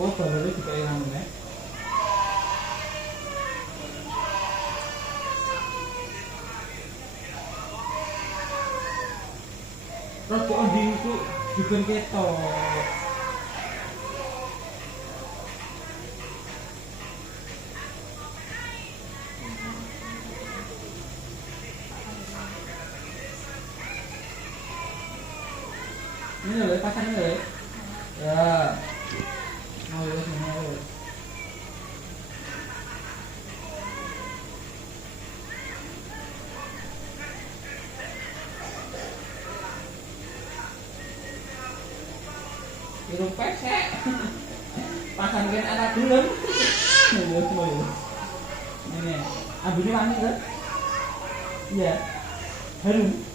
Oh, baru juga yang namanya. Terus kok di itu bikin ketok. Ini loh, pasang ini loh. Ya. Mau ya, mau. Irung pesek. Pasangkan anak dulur. Ini, ambilnya wangi kan? Iya. Harum.